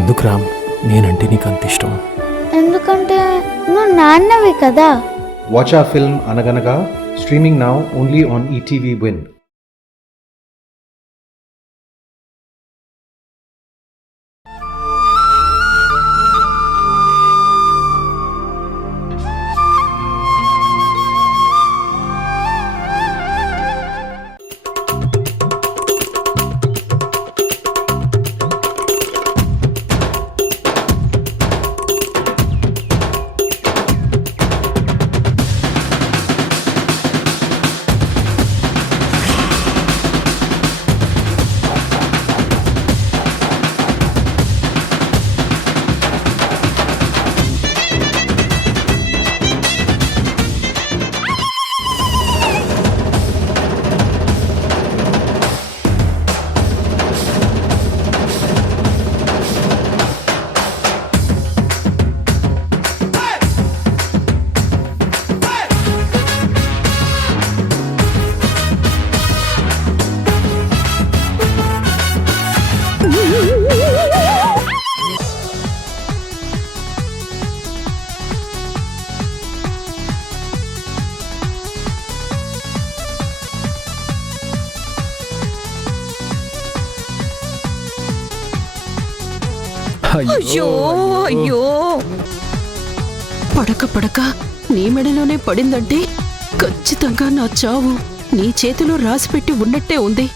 ఎందుకు రామ్ నేనంటే నీకు అంత ఇష్టం? ఎందుకంటే నువ్వు నాన్నవి కదా. Watch our film Anaganaga, streaming now only on ETV Win. అయ్యో అయ్యో, పడక పడక నీ మెడలోనే పడిందంటే ఖచ్చితంగా నా చావు నీ చేతిలో రాసిపెట్టి ఉన్నట్టే ఉంది.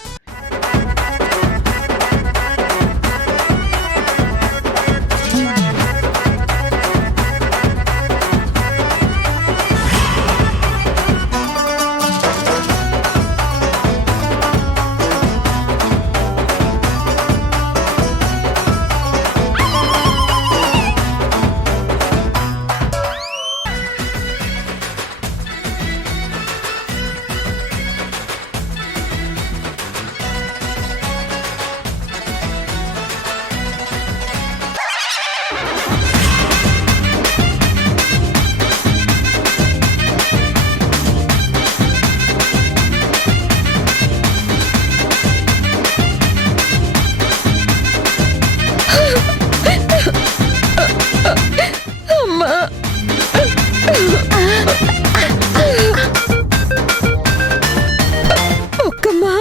ఒక్కమ్మా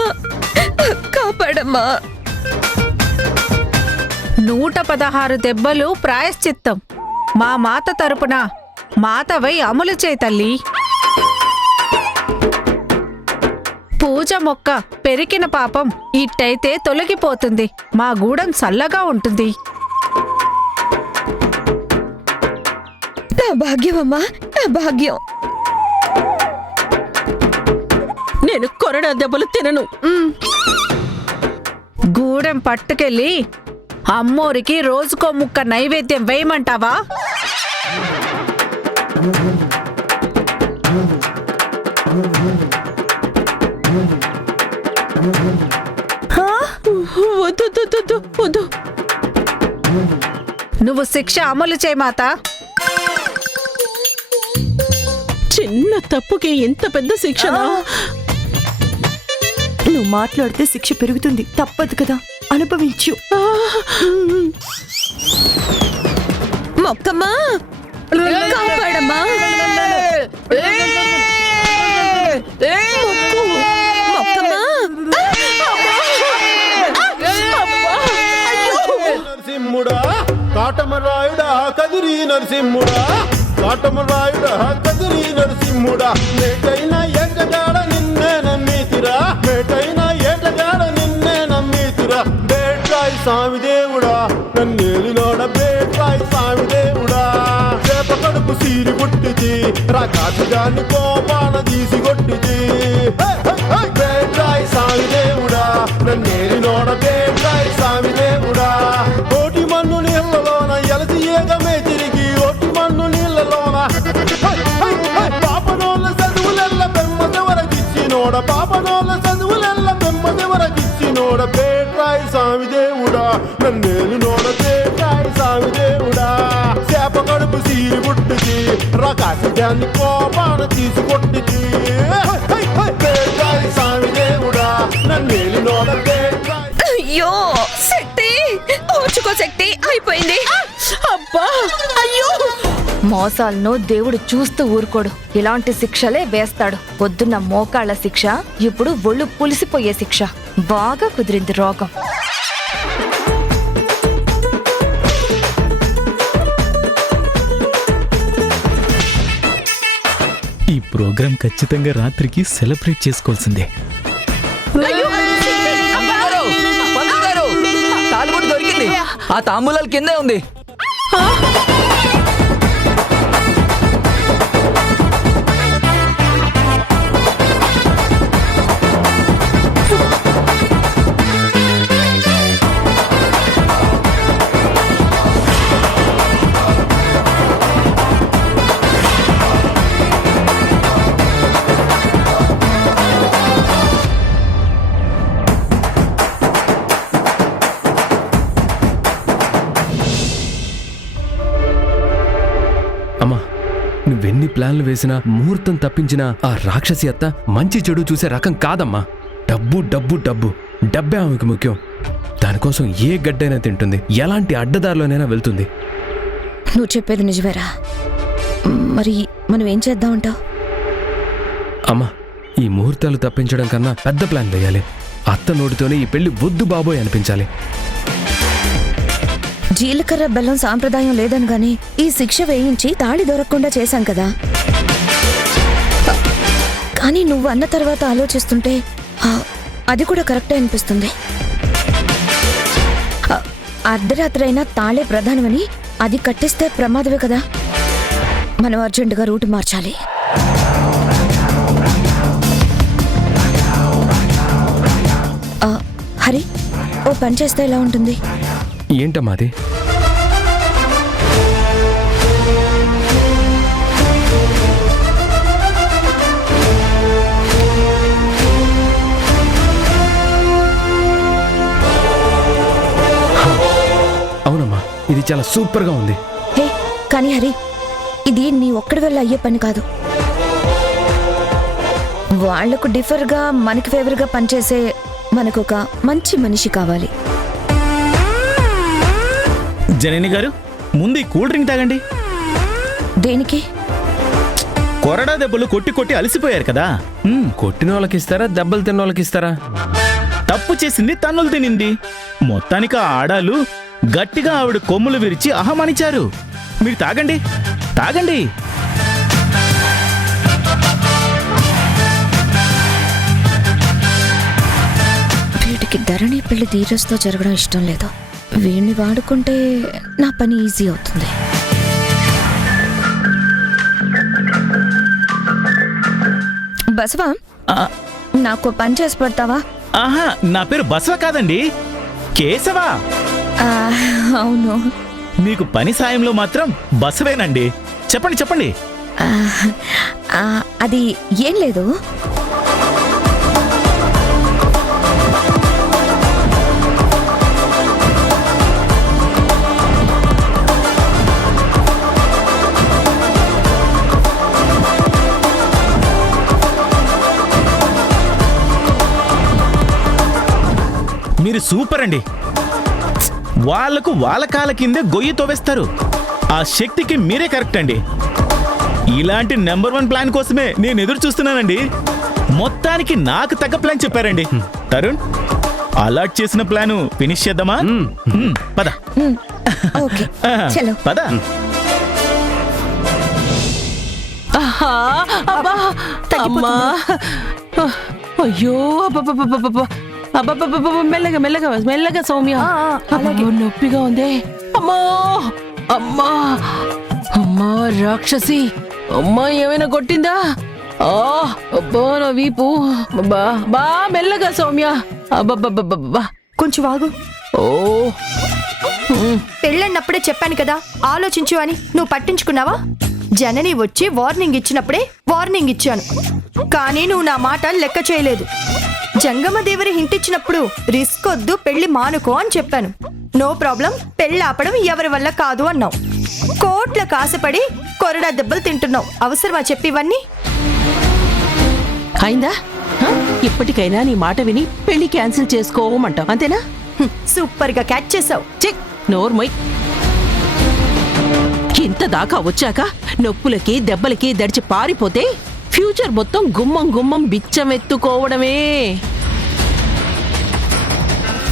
కాపాడమ్మా. 116 దెబ్బలు ప్రాయశ్చిత్తం. మా మాత తరపున మాతవై అమలు చేయి తల్లి. పూజ మొక్క పెరికిన పాపం ఇట్టయితే తొలగిపోతుంది. మా గూడెం చల్లగా ఉంటుంది. నా భాగ్యమమ్మా, నా భాగ్యం. నేను కొరడా దెబ్బలు తినను. గూడెం పట్టుకెళ్ళి అమ్మోరికి రోజుకో ముక్క నైవేద్యం వేయమంటావా? వద్దు వద్దు వద్దు. నువ్వు శిక్ష అమలు చేయి మాత. చిన్న తప్పుకి ఎంత పెద్ద శిక్షణ? నువ్వు మాట్లాడితే శిక్ష పెరుగుతుంది, తప్పదు కదా, అనుభవించు. మొక్కమ్మా కాపాడమ్మా. మొక్కమ్మా నరసింహుడా కాటమరాయుడా కదిరి నరసింహుడా, కాటమరాయుడా కదిరి నరసింహుడా, మేటైన ఏటగాడ నిన్నే నమ్మీతిరా, మేటైన ఏటగాడ నిన్నే నమ్మీతిరా. బేట్రాయి స్వామి దేవుడా నన్నేలినోడ, బేట్రాయి స్వామి దేవుడా. చేప కడుపు సీరి పుట్టిది రాకాశగాన్ని కోపాన తీసి కొట్టిది. బేట్రాయి స్వామి దేవుడా నన్నేలినోడ, బేట్రాయి స్వామి దేవుడా. కోటి మన్ను నీళ్ళలోన ఎలసి ఏగమే తిరిగి, ఓటి మన్ను నీళ్ళలోన పాపనోళ్ళ చదువులెల్ల బెమ్మదెవరకిచ్చినోడ, పాపనోళ్ళ చదువులెల్ల బెమ్మదెవరకిచ్చినోడ. బేట్రాయి స్వామి దేవుడా నన్నేలినోడ, బేట్రాయి స్వామి దేవుడా. చేప కడుపు సీరి పుట్టిది రాకాశగాన్ని కోపాన తీసి కొట్టిది. బేట్రాయి స్వామి దేవుడా నన్నేలినోడ, బేట్రాయి. అయ్యో శక్తి, ఓర్చుకో శక్తి. అయిపోయింది. అబ్బా అయ్యో! మోసాలను దేవుడు చూస్తూ ఊరుకోడు, ఇలాంటి శిక్షలే వేస్తాడు. పొద్దున్న మోకాళ్ల శిక్ష, ఇప్పుడు ఒళ్ళు పులిసిపోయే శిక్ష. బాగా కుదిరింది రోగం. ఈ ప్రోగ్రాం ఖచ్చితంగా రాత్రికి సెలబ్రేట్ చేసుకోవాల్సిందే. తాలిబొట్టు దొరికింది. ఆ తాంబూలాలు కిందే ఉంది. అమ్మా, నువ్వెన్ని ప్లాన్లు వేసినా, ముహూర్తం తప్పించినా ఆ రాక్షసి అత్త మంచి చెడు చూసే రకం కాదమ్మా. డబ్బు డబ్బు డబ్బు, డబ్బే ఆమెకు ముఖ్యం. దానికోసం ఏ గడ్డైనా తింటుంది, ఎలాంటి అడ్డదారిలోనైనా వెళ్తుంది. నువ్వు చెప్పేది నిజమేరా? మరి మనం ఏం చేద్దామంటావు? అమ్మా, ఈ ముహూర్తాలు తప్పించడం కన్నా పెద్ద ప్లాన్ వేయాలి. అత్త నోటితోనే ఈ పెళ్లి వద్దు బాబోయ్ అనిపించాలి. జీలకర్ర బెల్లం సాంప్రదాయం లేదని గాని ఈ శిక్ష వేయించి తాళి దొరకకుండా చేశాం కదా. కానీ నువ్వు అన్న తర్వాత ఆలోచిస్తుంటే అది కూడా కరెక్టే అనిపిస్తుంది. అర్ధరాత్రి అయినా తాళే ప్రధానమని అది కట్టిస్తే ప్రమాదమే కదా. మనం అర్జెంటుగా రూట్ మార్చాలి. హరి, ఓ పని చేస్తే ఎలా ఉంటుంది? ఏంటమ్మా అది? అవునమ్మా, ఇది చాలా సూపర్గా ఉంది. హే, కానీ హరి, ఇది నీ ఒక్కడి వల్ల అయ్యే పని కాదు. వాళ్లకు డిఫర్గా మనకి ఫేవర్గా పనిచేసే మనకు ఒక మంచి మనిషి కావాలి. జనని గారు, ముందు ఈ కూల్ డ్రింక్ తాగండి. దేనికి? కొరడా దెబ్బలు కొట్టి కొట్టి అలసిపోయారు కదా. కొట్టిన వాళ్ళకి ఇస్తారా, దెబ్బలు తిన్న వాళ్ళకి ఇస్తారా? తప్పు చేసింది తన్నులు తినింది. మొత్తానికి ఆ ఆడాలు గట్టిగా ఆవిడ కొమ్ములు విరిచి అహమానించారు. మీరు తాగండి, తాగండి. వీటికి ధరణి పెళ్లి ధీరజ్తో జరగడం ఇష్టం లేదు. వీడిని వాడుకుంటే నా పని ఈజీ అవుతుంది. బసవా, నాకు పని చేసి పెడతావా? ఆహా, నా పేరు బసవ కాదండి, కేశవా. అవును. మీకు పని సాయంలో మాత్రం బసవేనండి. చెప్పండి చెప్పండి. అది ఏం లేదు. మీరు సూపర్ అండి. వాళ్లకు వాళ్ళ కాళ్ళ కిందే గొయ్యి తోవేస్తారు. ఆ శక్తికి మీరే కరెక్ట్ అండి. ఇలాంటి నెంబర్ 1 ప్లాన్ కోసమే నేను ఎదురు చూస్తున్నానండి. మొత్తానికి నాకు తగ్గ ప్లాన్ చెప్పారండి. తరుణ్, అలాట్ చేసిన ప్లాను ఫినిష్ చేద్దామా? పద పద. అయ్యో, మెల్లగా మెల్లగా మెల్లగా సౌమ్య. నొప్పిగా ఉంది. అమ్మా అమ్మా అమ్మా, రాక్షసి అమ్మా, ఏమైనా కొట్టిందా? అబ్బా, నా వీపు. బా మెల్లగా సౌమ్య. అబ్బబ్బబ్బబ్బా, కొంచెం ఆగు. ఓ, పెళ్ళన్నప్పుడే చెప్పాను కదా ఆలోచించు అని. నువ్వు పట్టించుకున్నావా? జనని వచ్చి వార్నింగ్ ఇచ్చినప్పుడే వార్నింగ్ ఇచ్చాను, కానీ నువ్వు నా మాట లెక్క చేయలేదు. జంగమదేవరి హింట్ ఇచ్చినప్పుడు రిస్క్ వద్దు, పెళ్లి మానుకో అని చెప్పాను. నో ప్రాబ్లం, పెళ్లి ఆపడం ఎవరి వల్ల కాదు అన్నావు. కోట్ల కాసపడి కొరడా దెబ్బలు తింటున్నావు. అవసరమా చెప్పి ఇవన్నీ? అయిందా? ఇప్పటికైనా నీ మాట విని పెళ్లి క్యాన్సిల్ చేసుకోమంటావు, అంతేనా? సూపర్ గా క్యాచ్ చేసావు. నోర్మై. ఇంత దాకా వచ్చాక నొప్పులకి దెబ్బలకి దడిచి పారిపోతే ఫ్యూచర్ మొత్తం గుమ్మం గుమ్మం బిచ్చమెత్తుకోవడమే.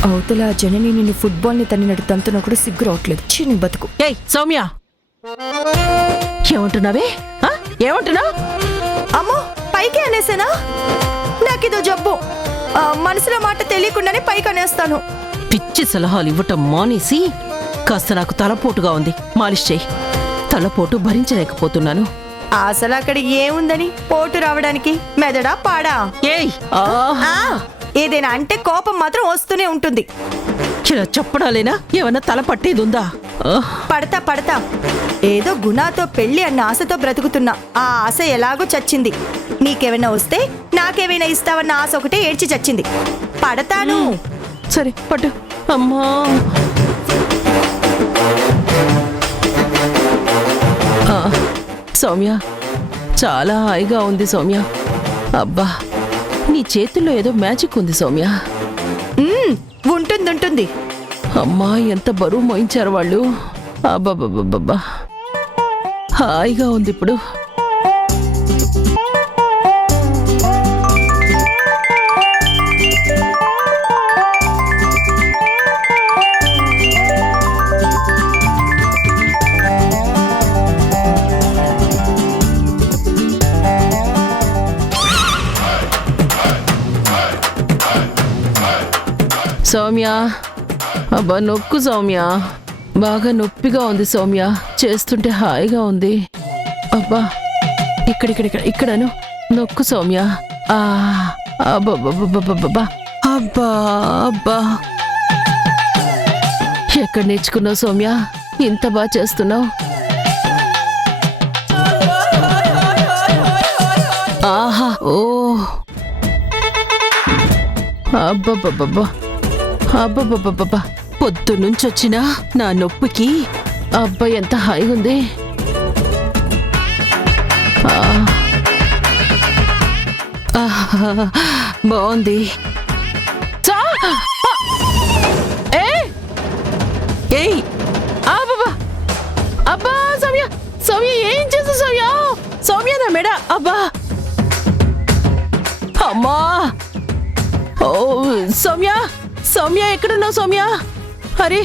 అవతల జనని నిన్ను ఫుట్బాల్ని తన్నినట్టు తంతున్నా కూడా సిగ్గు రావట్లేదు. చిన్న బతుకు. ఏయ్ సౌమ్య, ఏమంటున్నావే? ఏమంటున్నావు? అమ్మో, పైకి అనేసేనా? నాకిదో జబ్బు. మనసులో మాట తెలియకుండానే పైకి అనేస్తాను. పిచ్చి సలహాలు ఇవ్వటం మానేసి కాస్త నాకు తలపోటుగా ఉంది, మాలిష్ చెయ్యి. తలపోటు భరించలేకపోతున్నాను. అసలు అక్కడ ఏముందని పోటు రావడానికి? మెదడా పాడా? ఏయ్ ఏదైనా అంటే కోపం మాత్రం వస్తూనే ఉంటుంది. ఇలా చెప్పడాలేనా? ఏమన్నా తల పట్టేదుందా? పడతా పడతా. ఏదో గుణాతో పెళ్లి అన్న ఆశతో బ్రతుకుతున్నా. ఆ ఆశ ఎలాగో చచ్చింది. నీకేమైనా వస్తే నాకేమైనా ఇస్తావన్న ఆశ ఒకటే ఏడ్చి చచ్చింది. పడతాను. సరే పట్టు. అమ్మా, సౌమ్య, చాలా హాయిగా ఉంది సౌమ్య. అబ్బా, నీ చేతుల్లో ఏదో మ్యాజిక్ ఉంది సౌమ్య. ఉంటుంది. అమ్మా, ఎంత బరువు మోయించారు వాళ్ళు. అబ్బబ్బబ్బబ్బా, హాయిగా ఉంది ఇప్పుడు. సౌమ్య, అబ్బా నొక్కు సౌమ్య. బాగా నొప్పిగా ఉంది సౌమ్య. చేస్తుంటే హాయిగా ఉంది. అబ్బా, ఇక్కడను నొక్కు సౌమ్య. అబ్బా, అబ్బా, ఎక్కడ నేర్చుకున్నావు సౌమ్య? ఇంత బాగా చేస్తున్నావు. ఆహా, ఓ, అబ్బబ్బబ్బబ్బా, అబ్బబ్బబ్బబ్బా, పొద్దునుంచొచ్చినా నా నొప్పికి అబ్బా ఎంత హాయిగా ఉంది. బాగుంది. ఏయ్, అబ్బా సౌమ్య, సౌమ్య ఏం చేస్తా సౌమ్య? సౌమ్య నా మెడ. అబ్బా, అమ్మా. ఓ సౌమ్య, సౌమ్య ఎక్కడున్నావు సౌమ్య? అరే,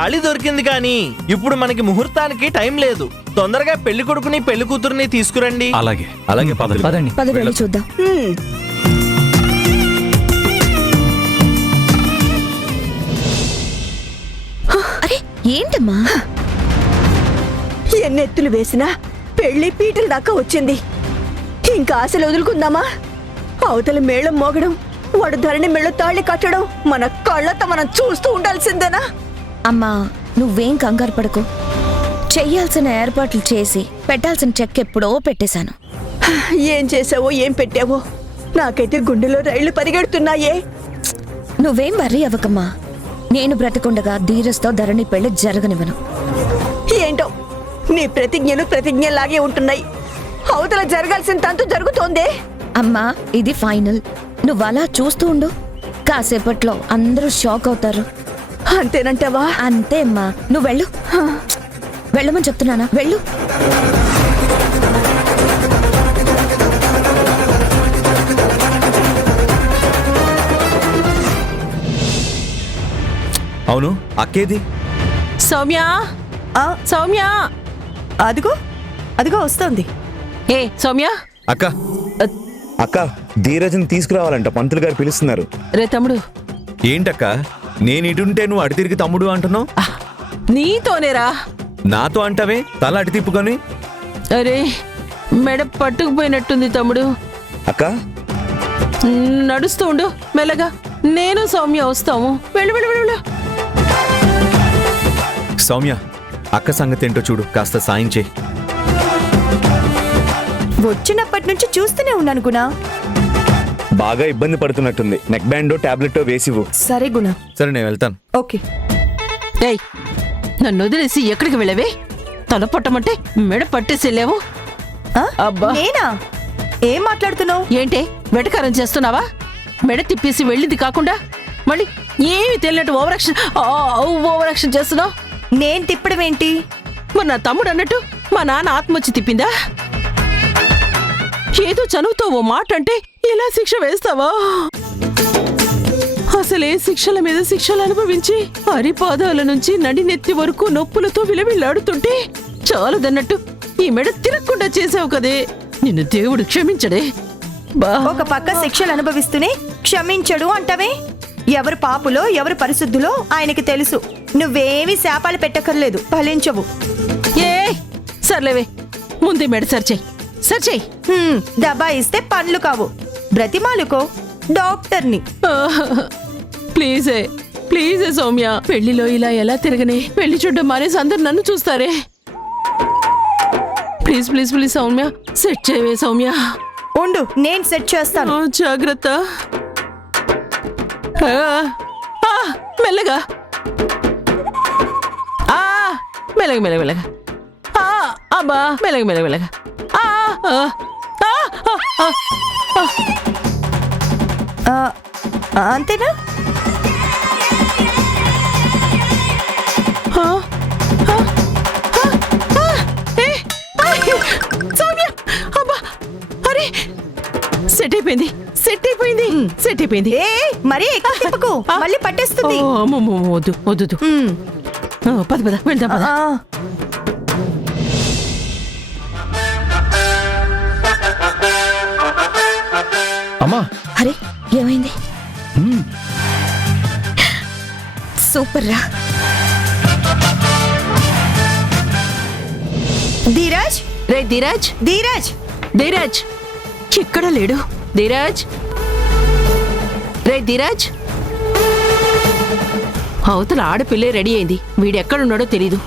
తాళి దొరికింది కానీ ఇప్పుడు మనకి ముహూర్తానికి టైం లేదు. తొందరగా పెళ్లి కొడుకుని పెళ్లి కూతురుని తీసుకురండి. అలాగే అలాగే పదండి. పదండి. పద వెళ్ళి చూద్దాం. అరే ఏంటమ్మా? ఎన్నెత్తులు వేసినా పెళ్లి పీటల దాకా వచ్చింది. ఇంకా ఆశలు వదులుకుందామా? అవతల మేళం మోగడం, వాడు ధరణి మెళ్ళ తాళి కట్టడం మన కళ్ళతో మనం చూస్తూ ఉండాల్సిందేనా? అమ్మా నువ్వేం కంగారు పడకు. చెయ్యాల్సిన ఏర్పాట్లు చేసి పెట్టాల్సిన చెక్ ఎప్పుడో పెట్టేశాను. ఏం చేసావో ఏం పెట్టావో నాకైతే గుండెలో రైళ్లు పరిగెడుతున్నాయే. నువ్వేం వర్రీ అవ్వకమ్మా. నేను బ్రతికుండగా ధీరజ్తో ధరణి పెళ్లి జరగనివ్వను. ఏంటో నీ ప్రతిజ్ఞలాగే ఉంటున్నాయి. అవతల జరగాల్సిన తంతు జరుగుతోందే. అమ్మా ఇది ఫైనల్. నువ్వు అలా చూస్తూ ఉండు. కాసేపట్లో అందరూ షాక్ అవుతారు. అంతేనంటావా? అంతే అమ్మా. నువ్వు వెళ్ళు. వెళ్ళమని చెప్తున్నానా? వెళ్ళు. అవును, అక్కేది? సౌమ్య, సౌమ్య, అదిగో అదిగో వస్తోంది. ఏ సౌమ్య. అక్క అక్క ధీరజ్ని తీసుకురావాలంట, పంతులు గారు పిలుస్తున్నారు. రే తమ్ముడు. ఏంటక్క, నేను ఇటుంటే నువ్వు అటు తిరిగి తమ్ముడు అంటున్నావు? నీతోనేరా. నాతో అంటావే, తల అటు తిప్పుకొని. అరే మెడ పట్టుకుపోయినట్టుంది తమ్ముడు. అక్క నడుస్తూ ఉండు మెల్లగా. నేను సౌమ్య వస్తాము. వెళ్ళు వెళ్ళు వెళ్ళు. సౌమ్య, అక్క సంగతి ఏంటో చూడు, కాస్త సాయం చేయి. వచ్చినప్పటి నుంచి చూస్తూనే ఉన్నాను గుణ. బాగా ఇబ్బంది పడుతున్నట్టుంది. Neck Bando టాబ్లెటో వేసివు. సరే గుణ. సరే నేను వెళ్తాను. ఓకే. ఏయ్ నన్ను వదిలేసి ఎక్కడికి వెళ్ళవే? తల పట్టమంటే మెడ పట్టేసి వెళ్ళావు. అబ్బా నేనా? ఏం మాట్లాడుతున్నావు? ఏంటే వెటకారం చేస్తున్నావా? మెడ తిప్పేసి వెళ్ళింది కాకుండా మళ్ళీ ఏమి తెలియనట్టు ఓవరాక్షన్ చేస్తున్నావు. నేను తిప్పడం ఏంటి? మరి నా తమ్ముడు అన్నట్టు మా నాన్న ఆత్మహత్య తిప్పిందా? ఏదో చనువుతో ఓ మాట అంటే ఇలా శిక్ష వేస్తావా? అసలే శిక్షల మీద శిక్షలు అనుభవించి అరిపాదాల నుంచి నడినెత్తి వరకు నొప్పులతో విలవిల్లాడుతుంటే చాలదన్నట్టు ఈ మెడ తిరగకుండా చేసావు కదే. నిన్ను దేవుడు క్షమించడే. ఒక పక్క శిక్షలు అనుభవిస్తూనే క్షమించడు అంటావే? ఎవరు పాపులో ఎవరు పరిశుద్ధులో ఆయనకి తెలుసు. నువ్వేమీ శాపాలు పెట్టకర్లేదు, ఫలించవు. ఏ సర్లేవే, ముందే మెడ సరిచేయి. దబా ఇస్తే పనులు కావు. బ్రతిమాలుకో డాక్టర్ని. ప్లీజే సౌమ్య, పెళ్లిలో ఇలా ఎలా తిరగనే? పెళ్లి చూడ్డం మానేసి అందరు నన్ను చూస్తారే. ప్లీజ్ సౌమ్య, సెట్ చేయవే సౌమ్య. ఉండు, నేను సెట్ చేస్తాను. జాగ్రత్త. మెల్లగా మెల్లగా. అబ్బా మెల్లగా. అంతేనా? సౌమ్య, అబ్బా అరే సెట్ అయిపోయింది. మరీ ఎక్కువ తిప్పకు, మళ్ళీ పట్టేస్తుంది. వద్దు. పద వెళ్దాం. అమ్మా. అరే ఏమైంది? సూపర్ రా. ధీరజ్. రే ధీరజ్ ఇక్కడ లేడు. ధీరజ్. అవతల ఆడపిల్లే రెడీ అయింది. వీడెక్కడున్నాడో తెలీదు.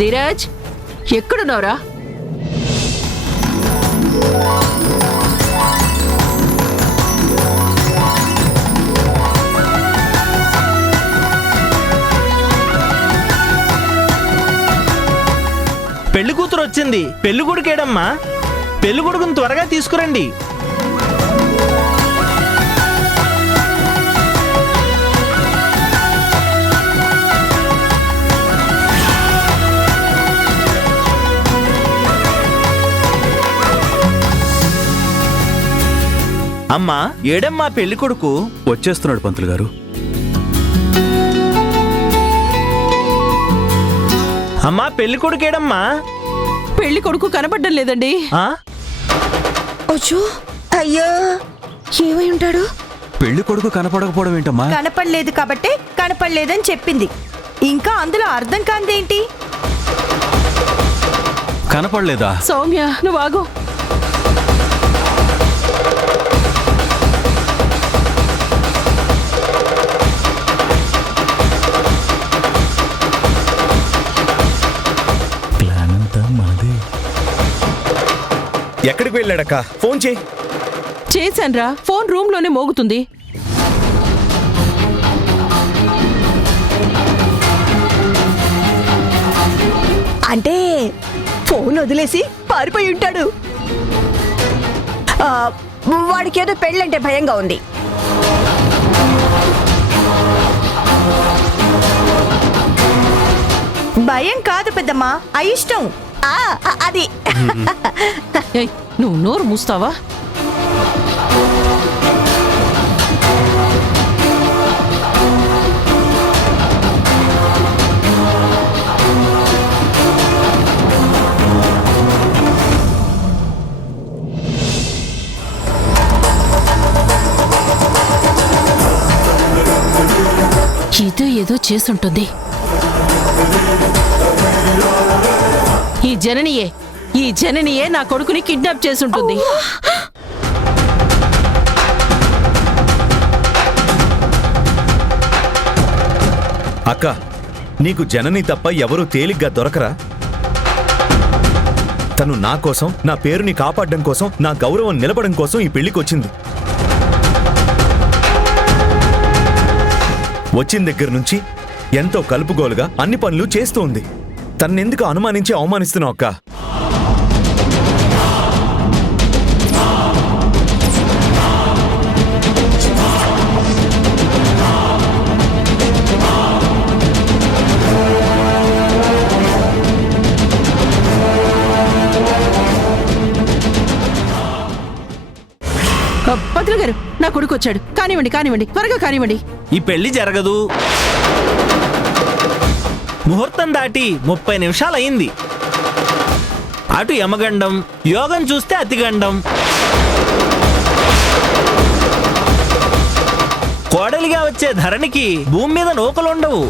ధీరజ్ ఎక్కడున్నావురా? పెళ్లి కూతురు వచ్చింది. పెళ్లి కొడుకేడమ్మా? పెళ్లి కొడుకుని త్వరగా తీసుకురండి. అమ్మా, ఏడమ్మా పెళ్లి కొడుకు? వచ్చేస్తున్నాడు పంతులు గారు. అమ్మా పెళ్లి కొడుకేడమ్మా? పెళ్లి కొడుకు కనబడ్డం లేదండి. ఆ? అయ్యో ఏమై ఉంటాడు? పెళ్లి కొడుకు కనపడకపోవడం ఏంటమ్మా? కనపడలేదు కాబట్టే కనపడలేదని చెప్పింది. ఇంకా అందులో అర్థం కాందేంటి? కనపడలేదా? సౌమ్య నువ్వు ఆగు. ప్లాన్ అంతా మాదే. ఎక్కడికి వెళ్ళాడక్క? ఫోన్ చేయి. చేశాన్రా, ఫోన్ రూమ్ లోనే మోగుతుంది. అంటే ఫోన్ వదిలేసి పారిపోయి ఉంటాడు. వాడికి ఏదో పెళ్ళంటే భయంగా ఉంది. భయం కాదు పెద్దమ్మా, అయిష్టం. అది ఏయ్, నువ్వు నోరు మూస్తావా? ఇదో ఏదో చేసుంటుంది. ఈ జననియే నా కొడుకుని కిడ్నాప్ చేసుంటుంది. అక్క, నీకు జనని తప్ప ఎవరూ తేలిగ్గా దొరకరా? తను నా కోసం, నా పేరుని కాపాడడం కోసం, నా గౌరవం నిలబడం కోసం ఈ పెళ్లికొచ్చింది. వచ్చిన దగ్గర నుంచి ఎంతో కలుపుగోలుగా అన్ని పనులు చేస్తూ ఉంది. తన్నెందుకు అనుమానించి అవమానిస్తున్నావు అక్క? పంతులు గారు, నా కొడుకు వచ్చాడు. కానివ్వండి కానివ్వండి, త్వరగా కానివ్వండి. ఈ పెళ్లి జరగదు. ముహూర్తం దాటి 30 నిమిషాలయ్యింది. అటు యమగండం, యోగం చూస్తే అతిగండం. కోడలిగా వచ్చే ధరణికి భూమి మీద నూకలుండవు.